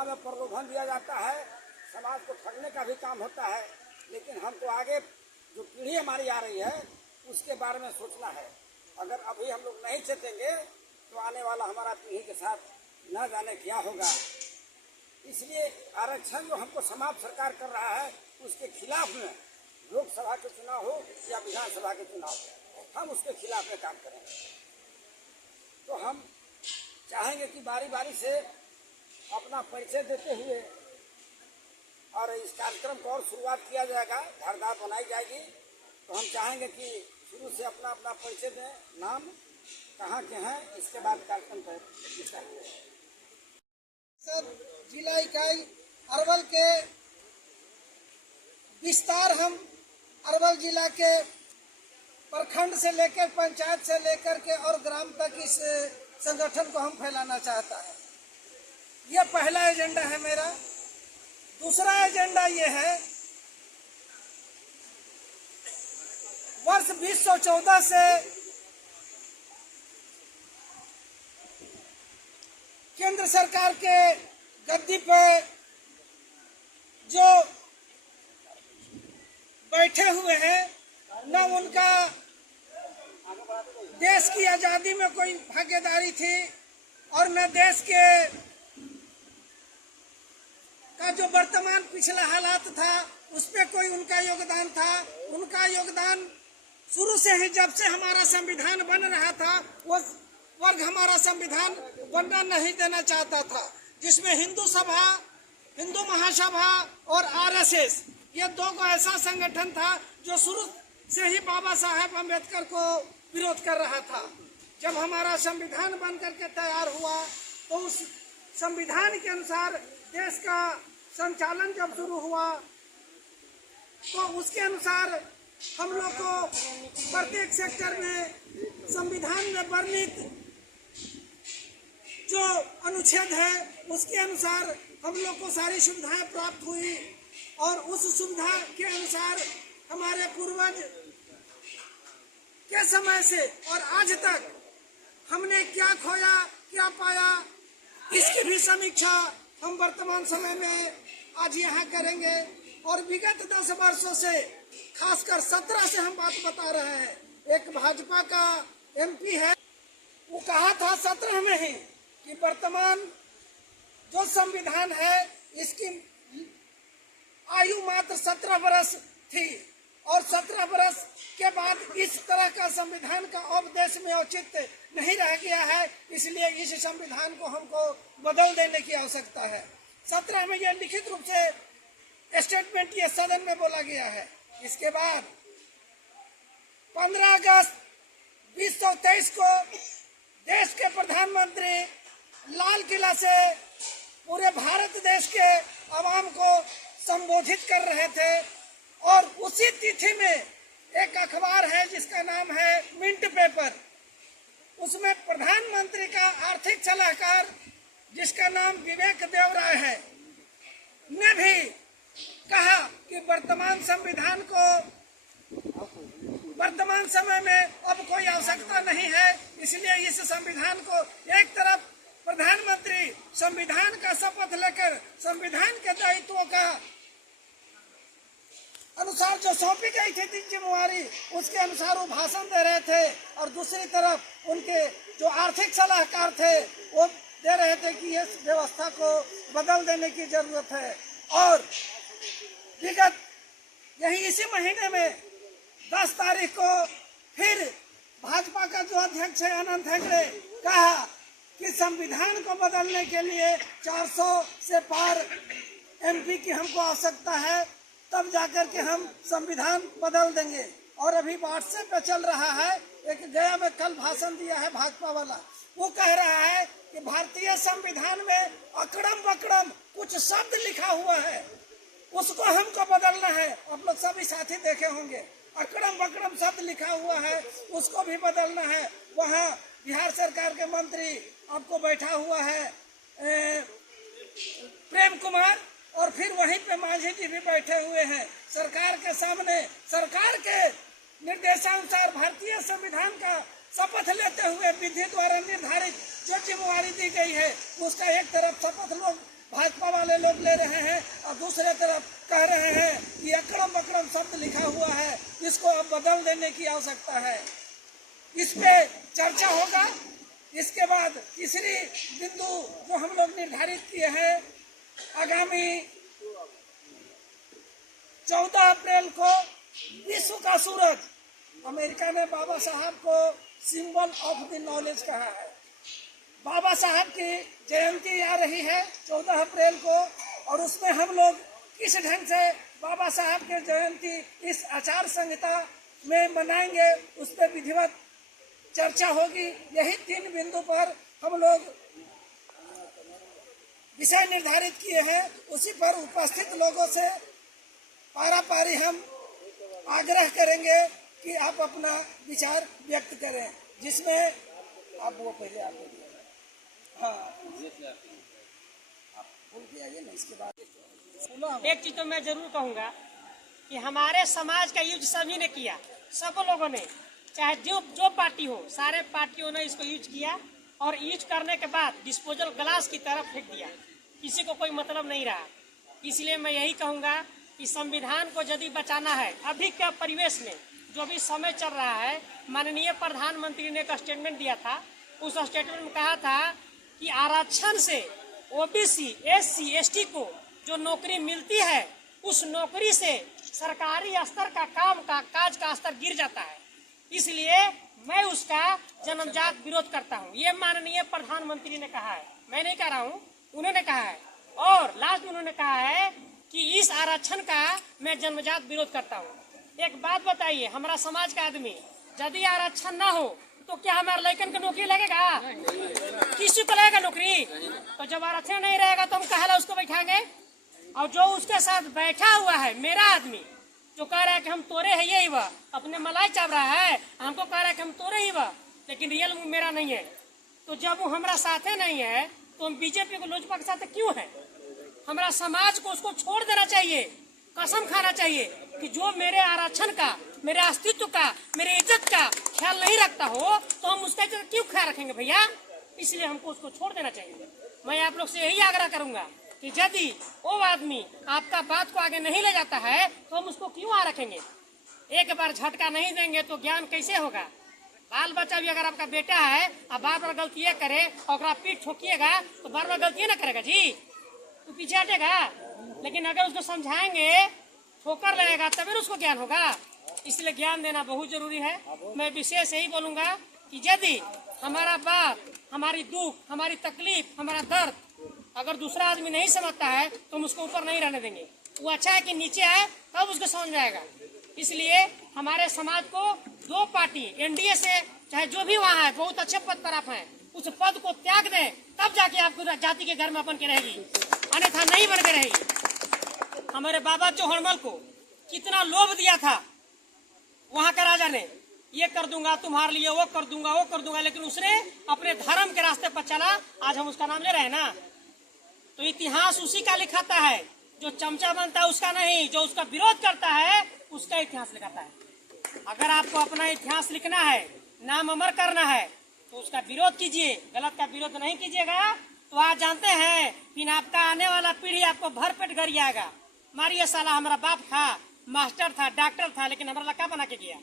समाज में प्रलोभन दिया जाता है, समाज को ठगने का भी काम होता है। लेकिन हमको आगे जो पीढ़ी हमारी आ रही है उसके बारे में सोचना है। अगर अभी हम लोग नहीं चेतेंगे तो आने वाला हमारा पीढ़ी के साथ न जाने क्या होगा। इसलिए आरक्षण जो हमको समाज सरकार कर रहा है उसके खिलाफ में लोकसभा के चुनाव हो या विधानसभा के चुनाव हो, हम उसके खिलाफ में काम करेंगे। तो हम चाहेंगे कि बारी बारी से अपना परिचय देते हुए और इस कार्यक्रम को और शुरुआत किया जाएगा, धारदार बनाई जाएगी। तो हम चाहेंगे कि शुरू से अपना अपना परिचय दें, नाम, कहाँ के हैं, इसके बाद कार्यक्रम पर सर जिला इकाई अरवल के विस्तार हम अरवल जिला के प्रखंड से लेकर पंचायत से लेकर के और ग्राम तक इस संगठन को हम फैलाना चाहता है। यह पहला एजेंडा है मेरा। दूसरा एजेंडा ये है, वर्ष 2014 से केंद्र सरकार के गद्दी पे जो बैठे हुए हैं, न उनका देश की आज़ादी में कोई भागीदारी थी और न देश के का जो वर्तमान पिछला हालात था उस पर कोई उनका योगदान था। उनका योगदान शुरू से ही, जब से हमारा संविधान बन रहा था, वो वर्ग हमारा संविधान बनना नहीं देना चाहता था, जिसमें हिंदू सभा, हिंदू महासभा और आरएसएस, ये दो को ऐसा संगठन था जो शुरू से ही बाबा साहेब अम्बेडकर को विरोध कर रहा था। जब हमारा संविधान बन करके तैयार हुआ तो उस संविधान के अनुसार देश का संचालन जब शुरू हुआ तो उसके अनुसार हम लोग को प्रत्येक सेक्टर में संविधान में वर्णित जो अनुच्छेद है उसके अनुसार हम लोग को सारी सुविधाएं प्राप्त हुई। और उस सुविधा के अनुसार हमारे पूर्वज के समय से और आज तक हमने क्या खोया क्या पाया, इसकी भी समीक्षा हम वर्तमान समय में आज यहाँ करेंगे। और विगत 10 वर्षों से, खासकर 17 से हम बात बता रहे हैं। एक भाजपा का एमपी है, वो कहा था 17 में ही कि वर्तमान जो संविधान है इसकी आयु मात्र 17 वर्ष थी और 17 वर्ष के बाद इस तरह का संविधान का अब देश में औचित्य नहीं रह गया है, इसलिए इस संविधान को हमको बदल देने की आवश्यकता है। 17 में यह लिखित रूप से स्टेटमेंट ये सदन में बोला गया है। इसके बाद 15 अगस्त 2023 को देश के प्रधानमंत्री लाल किला से पूरे भारत देश के आवाम को संबोधित कर रहे थे। और उसी तिथि में एक अखबार है जिसका नाम है मिंट पेपर, उसमें प्रधानमंत्री का आर्थिक सलाहकार जिसका नाम विवेक देवराय है ने भी कहा कि वर्तमान संविधान को वर्तमान समय में अब कोई आवश्यकता नहीं है, इसलिए इस संविधान को एक तरफ प्रधानमंत्री संविधान का शपथ लेकर संविधान के दायित्वों का अनुसार जो सौंपी गई थी जिम्मेवारी, उसके अनुसार वो भाषण दे रहे थे। और दूसरी तरफ उनके जो आर्थिक सलाहकार थे वो दे रहे थे कि इस व्यवस्था को बदल देने की जरूरत है। और विगत यही इसी महीने में 10 तारीख को फिर भाजपा का जो अध्यक्ष है अनंत हेगड़े कहा कि संविधान को बदलने के लिए 400 से पार एमपी की हमको आवश्यकता है, तब जाकर के हम संविधान बदल देंगे। और अभी व्हाट्सएप पे चल रहा है, एक गया में कल भाषण दिया है भाजपा वाला, वो कह रहा है कि भारतीय संविधान में अकड़म बकड़म कुछ शब्द लिखा हुआ है, उसको हमको बदलना है। आप लोग सभी साथी देखे होंगे, अकड़म बकड़म शब्द लिखा हुआ है, उसको भी बदलना है। वहाँ बिहार सरकार के मंत्री आपको बैठा हुआ है प्रेम कुमार, और फिर वहीं पे मांझी जी भी बैठे हुए हैं। सरकार के सामने सरकार के निर्देशानुसार भारतीय संविधान का शपथ लेते हुए विधि द्वारा निर्धारित जो जिम्मेवारी दी गई है उसका एक तरफ शपथ लोग भाजपा वाले लोग ले रहे हैं और दूसरे तरफ कह रहे हैं कि अकड़म बकड़म शब्द लिखा हुआ है, इसको अब बदल देने की आवश्यकता है। इस पे चर्चा होगा। इसके बाद तीसरी बिंदु जो हम लोग निर्धारित किए हैं, आगामी 14 अप्रैल को विश्व का सूरज, अमेरिका ने बाबा साहब को सिंबल ऑफ द नॉलेज कहा है। बाबा साहब की जयंती आ रही है 14 अप्रैल को, और उसमें हम लोग किस ढंग से बाबा साहब के जयंती इस आचार संहिता में मनाएंगे, उस पर विधिवत चर्चा होगी। यही 3 बिंदु पर हम लोग विषय निर्धारित किए हैं। उसी पर उपस्थित लोगों से पारापारी हम आग्रह करेंगे कि आप अपना विचार व्यक्त करें, जिसमें आप वो पहले आप बोलिए। हाँ, बोल के आइए ना, इसके बाद एक चीज तो मैं जरूर कहूँगा कि हमारे समाज का यूज सभी ने किया, सब लोगों ने, चाहे जो पार्टी हो, सारे पार्टियों ने इसको यूज किया, और यूज करने के बाद डिस्पोजल ग्लास की तरफ फेंक दिया, किसी को कोई मतलब नहीं रहा। इसलिए मैं यही कहूँगा कि संविधान को यदि बचाना है, अभी के परिवेश में जो भी समय चल रहा है, माननीय प्रधानमंत्री ने एक स्टेटमेंट दिया था। उस स्टेटमेंट में कहा था कि आरक्षण से ओबीसी, एससी, एसटी को जो नौकरी मिलती है, उस नौकरी से सरकारी स्तर का काज का स्तर गिर जाता है। इसलिए मैं उसका जन्मजात विरोध करता हूँ। ये माननीय प्रधानमंत्री ने कहा है, मैं नहीं कह रहा हूँ, उन्होंने कहा है। और लास्ट में उन्होंने कहा है कि इस आरक्षण का मैं जन्मजात विरोध करता हूँ। एक बात बताइए, हमारा समाज का आदमी, यदि आरक्षण ना हो तो क्या हमारे लड़कन को नौकरी लगेगा? किसी को लगेगा नौकरी? तो जब आरक्षण नहीं रहेगा तो हम कहला उसको बैठाएंगे। और जो उसके साथ बैठा हुआ है, मेरा आदमी, जो कह रहा है कि हम तोरे है, यही वह अपने मलाई चाप रहा है, हमको कह रहा है कि हम तोरे ही वह, लेकिन रियल मेरा नहीं है। तो जब वो हमारा साथे नहीं है तो हम बीजेपी को, लोजपा के साथ क्यों है? हमारा समाज को उसको छोड़ देना चाहिए, कसम खाना चाहिए कि जो मेरे आरक्षण का, मेरे अस्तित्व का, मेरे इज्जत का ख्याल नहीं रखता हो तो हम उसका इज्जत क्यों ख्याल रखेंगे भैया? इसलिए हमको उसको छोड़ देना चाहिए। मैं आप लोग से यही आग्रह करूंगा कि यदि वो आदमी आपका बात को आगे नहीं ले जाता है तो हम उसको क्यों आ रखेंगे? एक बार झटका नहीं देंगे तो ज्ञान कैसे होगा? बाल बच्चा भी अगर आपका बेटा है और बार बार गलतियाँ करे और पीठ ठोकिएगा तो बार बार गलतियाँ ना करेगा जी, तो पीछे हटेगा। लेकिन अगर उसको समझाएंगे, ठोकर लगेगा, तभी उसको ज्ञान होगा। इसलिए ज्ञान देना बहुत जरूरी है। मैं विशेष यही बोलूंगा कि यदि हमारा बात, हमारी दुख, हमारी तकलीफ, हमारा दर्द अगर दूसरा आदमी नहीं समझता है तो हम उसको ऊपर नहीं रहने देंगे। वो अच्छा है कि नीचे आए तब उसको समझ में आएगा। इसलिए हमारे समाज को 2 पार्टी एनडीए से, चाहे जो भी वहाँ है, बहुत अच्छे पद पर आप हैं, उस पद को त्याग दें, तब जाके आपको जाति के घर में बन के रहेगी, अन्यथा नहीं बन के रहेगी। हमारे बाबा चौहड़मल को कितना लोभ दिया था वहाँ का राजा ने, ये कर दूंगा तुम्हारे लिए, वो कर दूंगा, वो कर दूंगा, लेकिन उसने अपने धर्म के रास्ते पर चला। आज हम उसका नाम ले रहे हैं ना। तो इतिहास उसी का लिखाता है, जो चमचा बनता है उसका नहीं, जो उसका विरोध करता है उसका इतिहास लिखाता है। अगर आपको अपना इतिहास लिखना है, नाम अमर करना है, तो उसका विरोध कीजिए, गलत का विरोध नहीं कीजिएगा। तो आज जानते हैं कि आपका आने वाला पीढ़ी आपको भरपेट गरियाएगा। मारिए साला, हमारा बाप था, मास्टर था, डॉक्टर था, लेकिन हमारा क्या बना के गया?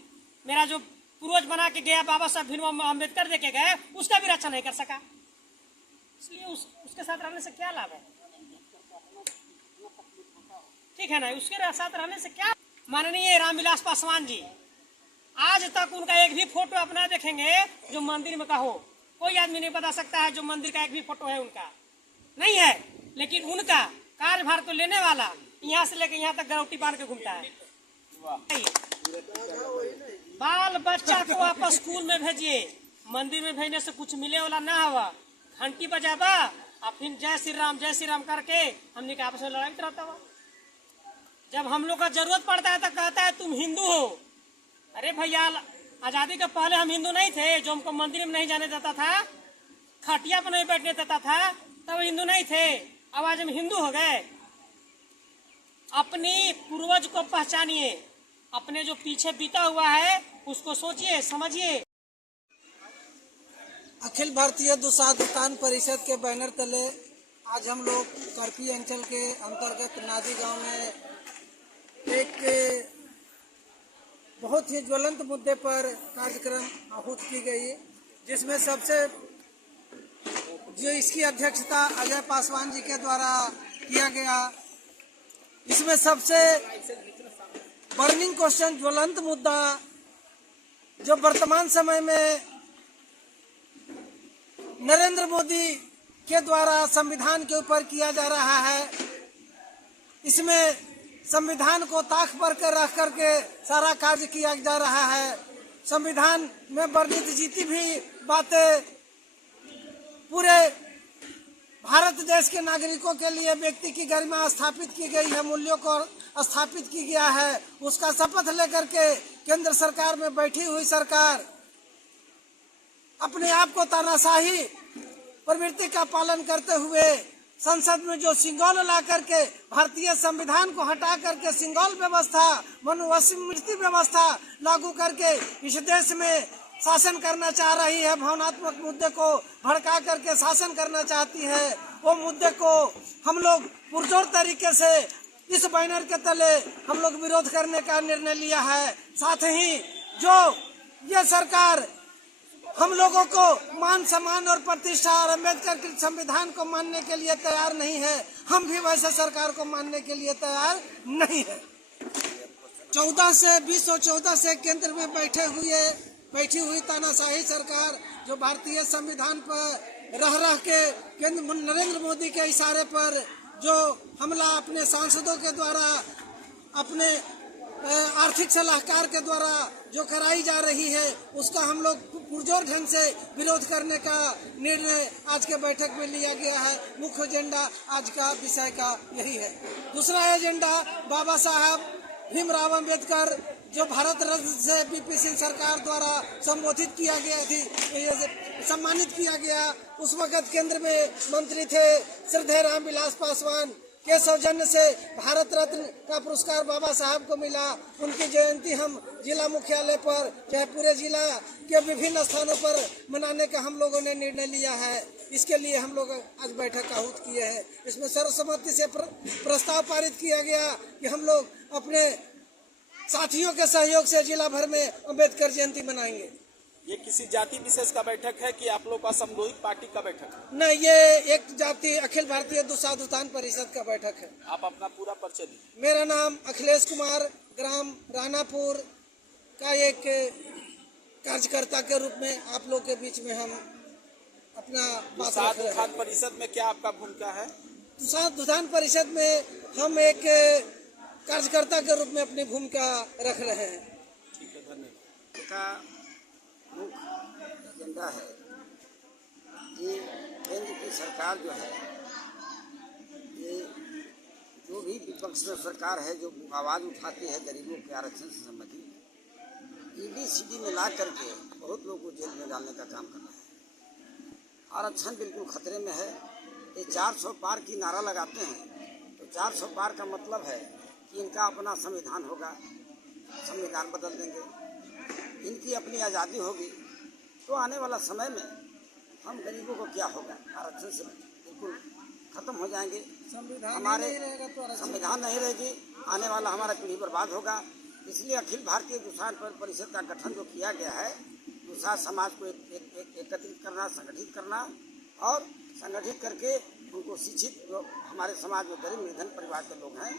मेरा जो पूर्वज बना के गया, बाबा साहब भीमराव अम्बेडकर दे के गए, उसका भी रक्षा नहीं कर सका। इसलिए उसके साथ रहने से क्या लाभ है? ठीक है ना, उसके साथ रहने से क्या? माननीय रामविलास पासवान जी, आज तक उनका एक भी फोटो अपना देखेंगे जो मंदिर में का हो, कोई आदमी नहीं बता सकता है जो मंदिर का एक भी फोटो है उनका नहीं है। लेकिन उनका कार्यभार को लेने वाला यहाँ से लेकर यहाँ तक गरौटी बांध के घूमता है। बाल बच्चा को आप स्कूल में भेजिए, मंदिर में भेजने से कुछ मिले वाला ना हुआ। घंटी बजाबा और फिर जय श्री राम करके हमने के आपस में लड़ाई रहता हुआ। जब हम लोग का जरूरत पड़ता है तो कहता है तुम हिंदू हो। अरे भैया, आजादी के पहले हम हिंदू नहीं थे? जो हमको मंदिर में नहीं जाने देता था, खटिया पर नहीं बैठने देता था, तब हिंदू नहीं थे। अब आज हम हिंदू हो गए। अपनी पूर्वज को पहचानिए, अपने जो पीछे बीता हुआ है उसको सोचिए, समझिए। अखिल भारतीय दुसाध दुकान परिषद के बैनर तले आज हम लोग करपी अंचल के अंतर्गत नाजी गांव में एक बहुत ही ज्वलंत मुद्दे पर कार्यक्रम आहूत की गई, जिसमें सबसे जो इसकी अध्यक्षता अजय पासवान जी के द्वारा किया गया। इसमें सबसे बर्निंग क्वेश्चन, ज्वलंत मुद्दा जो वर्तमान समय में नरेंद्र मोदी के द्वारा संविधान के ऊपर किया जा रहा है, इसमें संविधान को ताक पर कर रख करके सारा कार्य किया जा रहा है। संविधान में वर्णित जितनी भी बातें पूरे भारत देश के नागरिकों के लिए व्यक्ति की गरिमा स्थापित की गई है, मूल्यों को स्थापित की गया है, उसका शपथ लेकर के केंद्र सरकार में बैठी हुई सरकार अपने आप को तानाशाही प्रवृत्ति का पालन करते हुए संसद में जो सिंगल ला करके भारतीय संविधान को हटा करके सिंगल व्यवस्था, मनुस्मृति व्यवस्था लागू करके इस देश में शासन करना चाह रही है, भावनात्मक मुद्दे को भड़का करके शासन करना चाहती है, वो मुद्दे को हम लोग पुरजोर तरीके से इस बैनर के तले हम लोग विरोध करने का निर्णय लिया है। साथ ही जो ये सरकार हम लोगों को मान सम्मान और प्रतिष्ठा और अम्बेडकर के संविधान को मानने के लिए तैयार नहीं है, हम भी वैसे सरकार को मानने के लिए तैयार नहीं है। 2014 से केंद्र में बैठी हुई तानाशाही सरकार जो भारतीय संविधान पर रह के केंद्र नरेंद्र मोदी के इशारे पर जो हमला अपने सांसदों के द्वारा, अपने आर्थिक सलाहकार के द्वारा जो कराई जा रही है, उसका हम लोग पुरजोर ढंग से विरोध करने का निर्णय आज के बैठक में लिया गया है। मुख्य एजेंडा आज का विषय का यही है। दूसरा एजेंडा बाबा साहब भीमराव अंबेडकर जो भारत रत्न से बीपी सिंह सरकार द्वारा संबोधित किया गया थी, सम्मानित किया गया। उस वक्त केंद्र में मंत्री थे श्रद्धेय रामविलास पासवान के सौजन्य से भारत रत्न का पुरस्कार बाबा साहब को मिला। उनकी जयंती हम जिला मुख्यालय पर चाहे पूरे जिला के विभिन्न स्थानों पर मनाने का हम लोगों ने निर्णय लिया है। इसके लिए हम लोग आज बैठक आहूत किए हैं। इसमें सर्वसम्मति से प्रस्ताव पारित किया गया कि हम लोग अपने साथियों के सहयोग से जिला भर में अम्बेडकर जयंती मनाएंगे। ये किसी जाति विशेष का बैठक है कि आप लोग का सामुदायिक पार्टी का बैठक है? नहीं, ये एक जाति अखिल भारतीय दुसाधुतान परिषद का बैठक है। आप अपना पूरा परिचय दीजिए। मेरा नाम अखिलेश कुमार, ग्राम रानापुर का एक कार्यकर्ता के रूप में आप लोग के बीच में हम अपना बात रख रहे हैं। परिषद में क्या आपका भूमिका है? दुसाधुतान परिषद में हम एक कार्यकर्ता के रूप में अपनी भूमिका रख रहे हैं। ठीक है, धन्यवाद। का मुख्य एजेंडा है कि केंद्र की सरकार जो है, ये जो भी विपक्ष में सरकार है जो आवाज़ उठाती है गरीबों के आरक्षण से संबंधित, ED-CD में ला करके बहुत लोगों को जेल में डालने का काम कर रहा है। आरक्षण बिल्कुल खतरे में है। ये 400 पार की नारा लगाते हैं, तो 400 पार का मतलब है कि इनका अपना संविधान होगा, संविधान बदल देंगे, इनकी अपनी आज़ादी होगी, तो आने वाला समय में हम गरीबों को क्या होगा, आरक्षण से बिल्कुल खत्म हो जाएंगे। हमारे संविधान नहीं रहेगी, आने वाला हमारा पीढ़ी बर्बाद होगा। इसलिए अखिल भारतीय दुसाध परिषद का गठन जो किया गया है, दुसाध समाज को एकत्रित करना, संगठित करना और संगठित करके उनको शिक्षित, जो हमारे समाज में गरीब निर्धन परिवार के लोग हैं,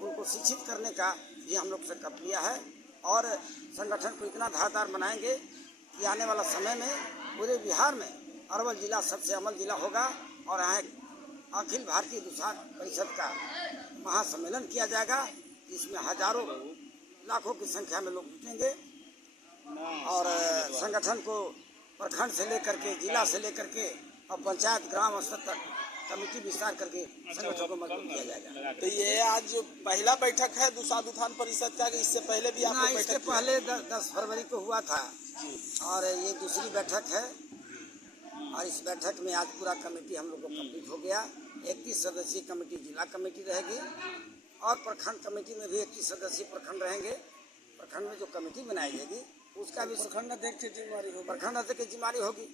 उनको शिक्षित करने का भी हम लोग संकल्प लिया है। और संगठन को इतना धारदार बनाएंगे कि आने वाला समय में पूरे बिहार में अरवल जिला सबसे अमल जिला होगा और यहाँ अखिल भारतीय दुसाध परिषद का महासम्मेलन किया जाएगा, जिसमें हजारों लाखों की संख्या में लोग जुटेंगे और संगठन को प्रखंड से लेकर के, जिला से लेकर के और पंचायत ग्राम स्तर तक कमेटी विस्तार करके संगठन को मजबूत किया जाएगा। तो ये आज जो पहला बैठक है दुसाधुतान परिषद का, इससे पहले भी आप लोग इससे पहले 10 फरवरी को हुआ था और ये दूसरी बैठक है। और इस बैठक में आज पूरा कमेटी हम लोग को कंप्लीट हो गया। 31 सदस्यीय कमेटी जिला कमेटी रहेगी और प्रखंड कमेटी में भी 31 सदस्यीय प्रखंड रहेंगे। प्रखंड में जो कमेटी बनाई जाएगी उसका भी प्रखंड अध्यक्ष की जिम्मेदारी होगी।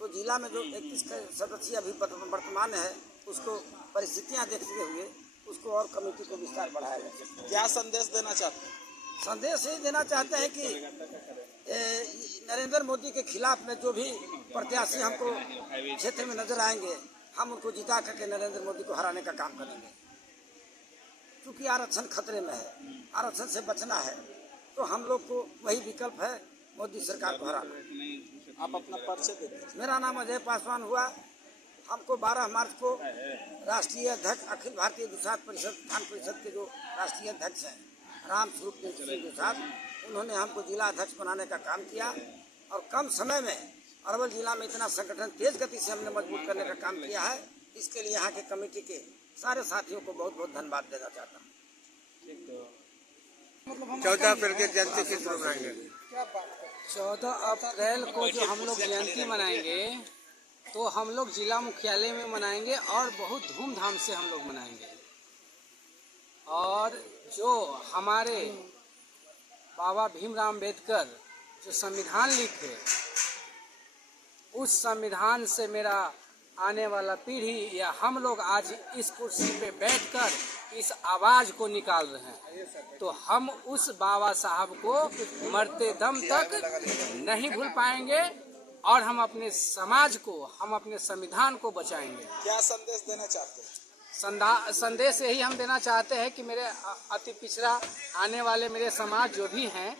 तो जिला में जो 21 सदस्य अभी वर्तमान है, उसको परिस्थितियां देखते हुए उसको और कमेटी को विस्तार बढ़ाया जा सकता है। क्या संदेश देना चाहते हैं? संदेश ये देना चाहते हैं कि नरेंद्र मोदी के खिलाफ में जो भी प्रत्याशी हमको क्षेत्र में नजर आएंगे, हम उनको जिता करके नरेंद्र मोदी को हराने का काम करेंगे। क्योंकि आरक्षण खतरे में है, आरक्षण से बचना है, तो हम लोग को वही विकल्प है, मोदी सरकार को हराना। आप अपना परिचय दे दीजिए। मेरा नाम अजय पासवान हुआ। हमको 12 मार्च को राष्ट्रीय अध्यक्ष अखिल भारतीय दुसाध परिषद विधान परिषद के जो राष्ट्रीय अध्यक्ष हैं राम स्वरूप सिंह दुसाध, उन्होंने हमको जिला अध्यक्ष बनाने का काम किया और कम समय में अरवल जिला में इतना संगठन तेज गति से हमने मजबूत करने का काम किया है। इसके लिए यहाँ के कमेटी के सारे साथियों को बहुत बहुत धन्यवाद देना चाहता हूँ। 14 अप्रैल के जयंती किस रूप मनाएंगे? 14 अप्रैल को जो हम लोग जयंती मनाएंगे तो हम लोग जिला मुख्यालय में मनाएंगे और बहुत धूमधाम से हम लोग मनाएंगे। और जो हमारे बाबा भीमराव अम्बेडकर जो संविधान लिखे, उस संविधान से मेरा आने वाला पीढ़ी या हम लोग आज इस कुर्सी पे बैठकर इस आवाज को निकाल रहे हैं, तो हम उस बाबा साहब को मरते दम तक नहीं भूल पाएंगे और हम अपने समाज को, हम अपने संविधान को बचाएंगे। क्या संदेश देना चाहते हैं? संदेश यही हम देना चाहते हैं कि मेरे अति पिछड़ा आने वाले मेरे समाज जो भी हैं,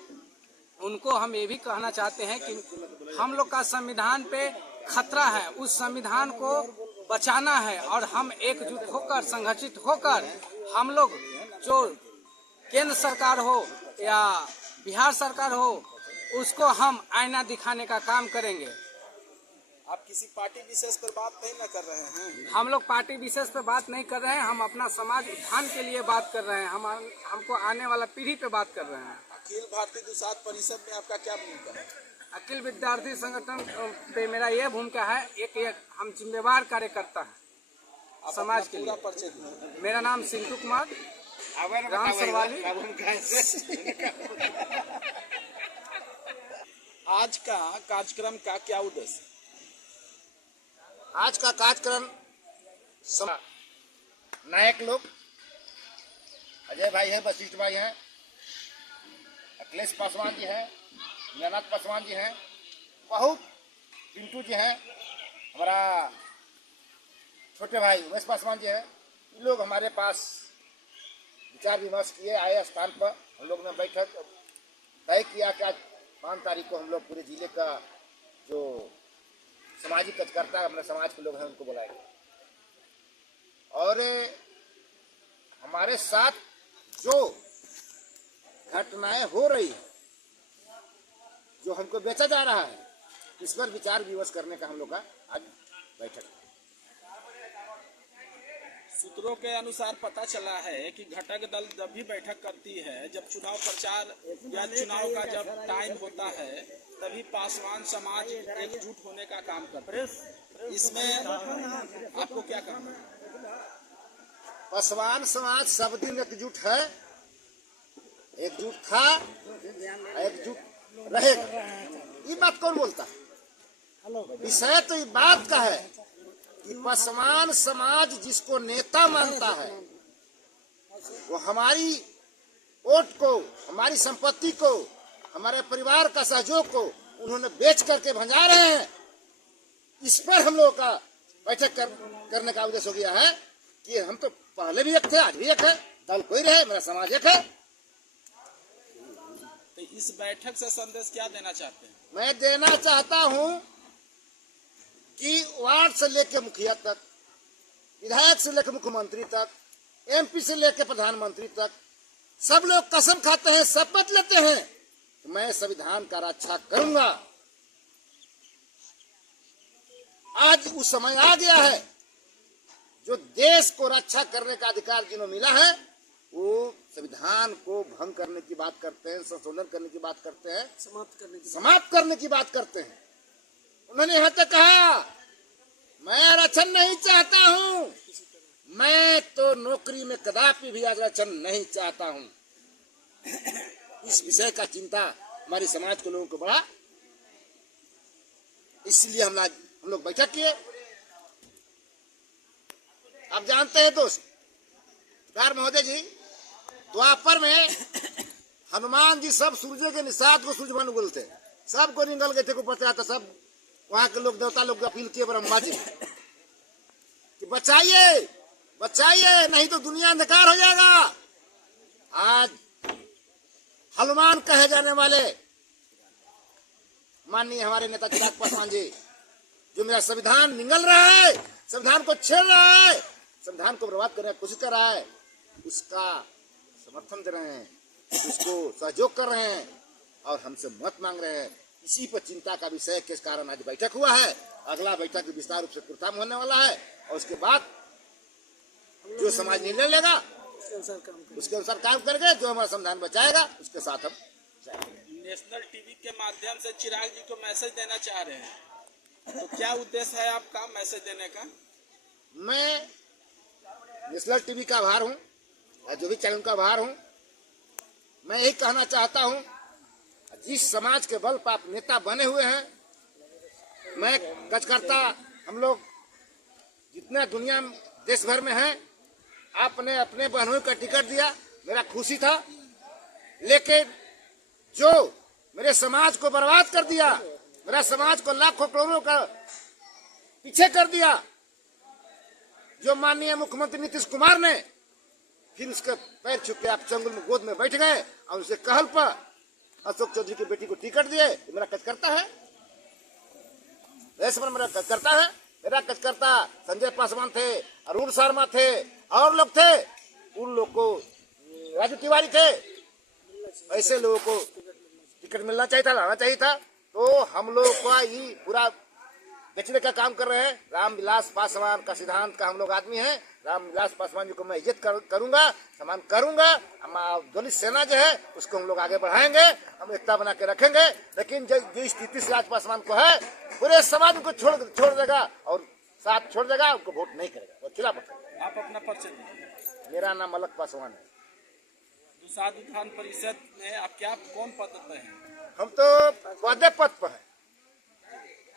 उनको हम ये भी कहना चाहते हैं कि हम लोग का संविधान पे खतरा है, उस संविधान को बचाना है और हम एकजुट होकर, संगठित होकर हम लोग, जो केंद्र सरकार हो या बिहार सरकार हो, उसको हम आईना दिखाने का काम करेंगे। आप किसी पार्टी विशेष पर बात नहीं न कर रहे हैं? हम लोग पार्टी विशेष पे बात नहीं कर रहे हैं, हम अपना समाज उत्थान के लिए बात कर रहे हैं, हमको आने वाला पीढ़ी पे बात कर रहे हैं। अखिल भारतीय दुसाध परिषद में आपका क्या भूमिका है? अखिल विद्यार्थी संगठन पे मेरा यह भूमिका है, एक हम जिम्मेवार कार्यकर्ता हैं समाज के लिए। परिचय दीजिए। मेरा नाम सिंटू कुमार, राम सरवाली। आज का कार्यक्रम का क्या उद्देश्य? आज का कार्यक्रम नायक लोग, अजय भाई है, वशिष्ठ भाई हैं, अखिलेश पासवान जी हैं, मीनानाथ पासवान जी हैं, बहुत पिंटू जी हैं, हमारा छोटे भाई उमेश पासवान जी हैं। ये लोग हमारे पास विचार विमर्श किए, आए स्थान पर। हम लोग ने बैठक तय किया कि आज 5 तारीख को हम लोग पूरे जिले का जो सामाजिक कार्यकर्ता अपने समाज के लोग हैं उनको बुलाएंगे और हमारे साथ जो घटनाएं हो रही है, जो हमको बेचा जा रहा है, इस पर विचार विमर्श करने का हम लोग का आज बैठक है। सूत्रों के अनुसार पता चला है कि घटक दल जब भी बैठक करती है, जब चुनाव प्रचार या चुनाव का जब टाइम होता है, तभी पासवान समाज एकजुट होने का काम करता है। इसमें आपको क्या कहना है? पासवान समाज सब दिन एकजुट है, एकजुट था, एकजुट रहेगा। ये बात कौन बोलता है? विषय तो ये बात का है कि पासवान समाज जिसको नेता मानता है, वो हमारी वोट को, हमारी संपत्ति को, हमारे परिवार का सहयोग को उन्होंने बेच करके भंजा रहे हैं। इस पर हम लोगों का बैठक करने का उद्देश्य हो गया है कि हम तो पहले भी एक थे, आज भी एक है, दल कोई रहे, मेरा समाज एक है। तो इस बैठक से संदेश क्या देना चाहते हैं? मैं देना चाहता हूं कि वार्ड से लेकर मुखिया तक, विधायक से लेकर मुख्यमंत्री तक, एमपी से लेकर प्रधानमंत्री तक, सब लोग कसम खाते हैं, शपथ लेते हैं कि मैं संविधान का रक्षा करूंगा। आज उस समय आ गया है, जो देश को रक्षा करने का अधिकार जिन्हें मिला है, वो संविधान को भंग करने की बात करते हैं, संशोधन करने की बात करते हैं, समाप्त करने की बात करते हैं। उन्होंने यहाँ तक कहा, मैं आरक्षण नहीं चाहता हूँ, मैं तो नौकरी में कदापि भी आरक्षण नहीं चाहता हूँ। इस विषय का चिंता हमारे समाज के लोगों को बड़ा, इसलिए हम हम लोग बैठक किए। आप जानते हैं दोस्त सरकार महोदय जी, द्वापर में हनुमान जी सब सूर्य के निषाद को सूर्यभानु बोलते हैं, सबको निगल गए थे को पता था। सब वहां के लोग देवता लोग अपील किए ब्रह्मा जी कि बचाइए बचाइए, नहीं तो दुनिया अंधकार हो जाएगा। आज हनुमान कहे जाने वाले माननीय हमारे नेता चिराग पासवान जी, जो मेरा संविधान निगल रहा है, संविधान को छेड़ रहा है, संविधान को बर्बाद करने की कोशिश कर रहा है, उसका समर्थन दे रहे हैं, उसको सहयोग कर रहे हैं और हमसे मत मांग रहे हैं। इसी पर चिंता का विषय के कारण आज बैठक हुआ है। अगला बैठक विस्तार रूप से कुर्ताम होने वाला है और उसके बाद जो समाज निर्णय लेगा उसके अनुसार काम करेंगे। जो हमारा संविधान बचाएगा उसके साथ हम जाएंगे। नेशनल टीवी के माध्यम से चिराग जी को मैसेज देना चाह रहे हैं, तो क्या उद्देश्य है आपका मैसेज देने का? मैं नेशनल टीवी का आभार हूँ, जो भी चैनल का आभार हूँ। मैं यही कहना चाहता हूँ, जिस समाज के बल पर आप नेता बने हुए हैं, मैं कार्यकर्ता, हम लोग जितने दुनिया देश भर में हैं, आपने अपने बहनों का टिकट दिया, मेरा खुशी था। लेकिन जो मेरे समाज को बर्बाद कर दिया, मेरा समाज को लाखों करोड़ों का पीछे कर दिया, जो माननीय मुख्यमंत्री नीतीश कुमार ने, फिर उसके पैर छू के आप चंगुल में गोद में बैठ गए और उसे कहल पर अशोक चौधरी की बेटी को टिकट दिए। तो मेरा कार्यकर्ता है, मेरा कार्यकर्ता है। मेरा कार्यकर्ता संजय पासवान थे, अरुण शर्मा थे और लोग थे, उन लोग को राजू तिवारी थे, ऐसे लोगों को टिकट मिलना चाहिए था, लाना चाहिए था। तो हम लोग का ही पूरा बेचने का काम कर रहे हैं। रामविलास पासवान का सिद्धांत का हम लोग आदमी हैं। रामविलास पासवान जी को मैं इज्जत करूंगा, सम्मान करूंगा। दलित सेना जो है उसको हम लोग आगे बढ़ाएंगे, हम एकता बना के रखेंगे। लेकिन जो स्थिति से आज पासवान को है, पूरे समाज को छोड़ देगा और साथ छोड़ देगा, उनको वोट नहीं करेगा, वो खिलाफ उठेगा। आप अपना परिचय दीजिए। मेरा नाम मलक पासवान है। दुसाध विधान परिषद में आप क्या कौन पद पे हैं? हम तो पद पर हैं।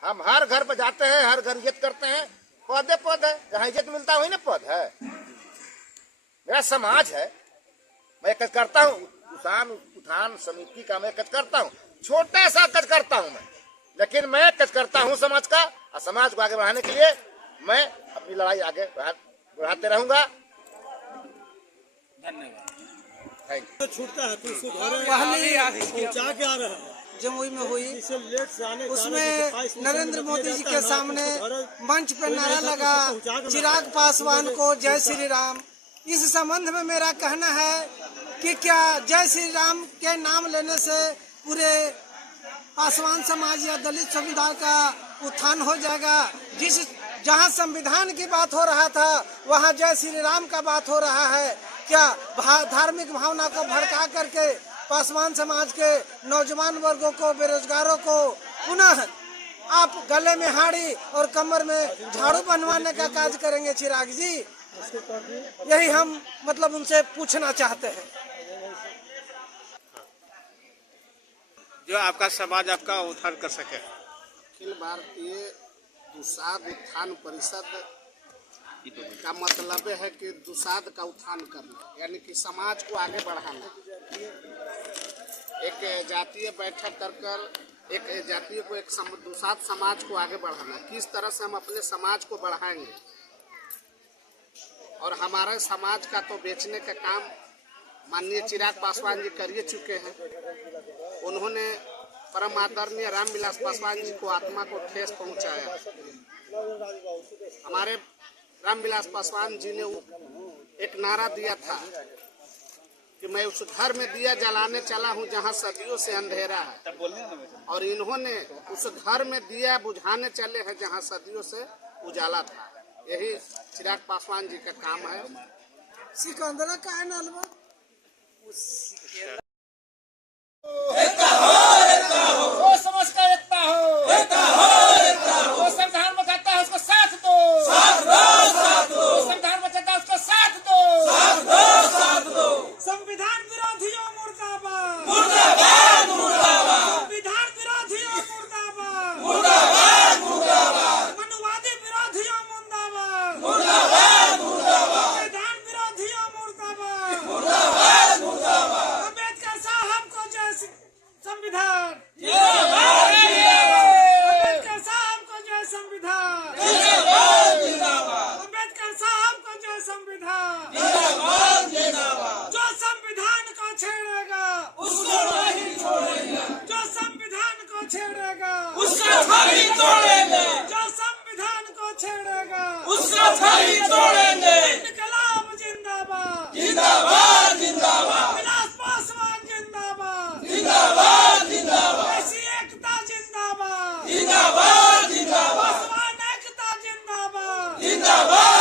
हम हर घर पर जाते हैं, हर घर इज्जत करते हैं। पद है, जहाँ इज्जत मिलता वही ना पद है। मेरा समाज है, मैं कच करता हूँ, उत्थान समिति का मैं कच करता हूँ, छोटा सा कच करता हूँ मैं, लेकिन मैं कच करता हूँ समाज का। और समाज को आगे बढ़ाने के लिए मैं अपनी लड़ाई आगे बढ़ाते रहूंगा। धन्यवाद। Thank you. छूटता है तो पहली पहुंचा के आ रहा है जमुई में हुई, उसमें नरेंद्र मोदी जी के सामने मंच पे नारा लगा चिराग पासवान को जय श्री राम। इस संबंध में मेरा कहना है कि क्या जय श्री राम के नाम लेने से पूरे पासवान समाज या दलित समुदाय का उत्थान हो जाएगा? जहां संविधान की बात हो रहा था, वहां जय श्री राम का बात हो रहा है। क्या धार्मिक भावना को भड़का करके पासवान समाज के नौजवान वर्गों को, बेरोजगारों को पुनः आप गले में हाड़ी और कमर में झाड़ू बनवाने का कार्य करेंगे चिराग जी? यही हम उनसे पूछना चाहते हैं। जो आपका समाज आपका उत्थान कर सके। अखिल भारतीय दुसाध उत्थान परिषद का मतलब है कि दुसाध का उत्थान करना, यानी कि समाज को आगे बढ़ाना। एक जातीय बैठक कर एक जातीय को एक दुसाध समाज को आगे बढ़ाना, किस तरह से हम अपने समाज को बढ़ाएंगे। और हमारे समाज का तो बेचने का काम माननीय चिराग पासवान जी कर ही चुके हैं। उन्होंने परम आदरणीय रामविलास पासवान जी को आत्मा को ठेस पहुंचाया। हमारे रामविलास पासवान जी ने एक नारा दिया था कि मैं उस घर में दिया जलाने चला हूं जहां सदियों से अंधेरा है, और इन्होंने उस घर में दिया बुझाने चले हैं जहां सदियों से उजाला था। यही चिराग पासवान जी का काम है। सिकंदरा का है नालवा वो समझ का एकता हो, वो संविधान में कहता है उसको साथ दो, वो संविधान में कहता है उसको साथ दो। संविधान विरोधियों मुर्दाबाद, संविधान विरोधियों मुर्दाबाद। छेड़ेगा उसका थाली तोड़ेंगे, जो संविधान को छेड़ेगा उसका थाली तोड़ेंगे। इनकलाब जिंदाबाद, जिंदाबाद जिंदाबाद विलास पासवान जिंदाबाद, जिंदाबाद जिंदाबाद ऐसी एकता जिंदाबाद, जिंदाबाद जिंदाबाद पासवान एकता जिंदाबाद, जिंदाबाद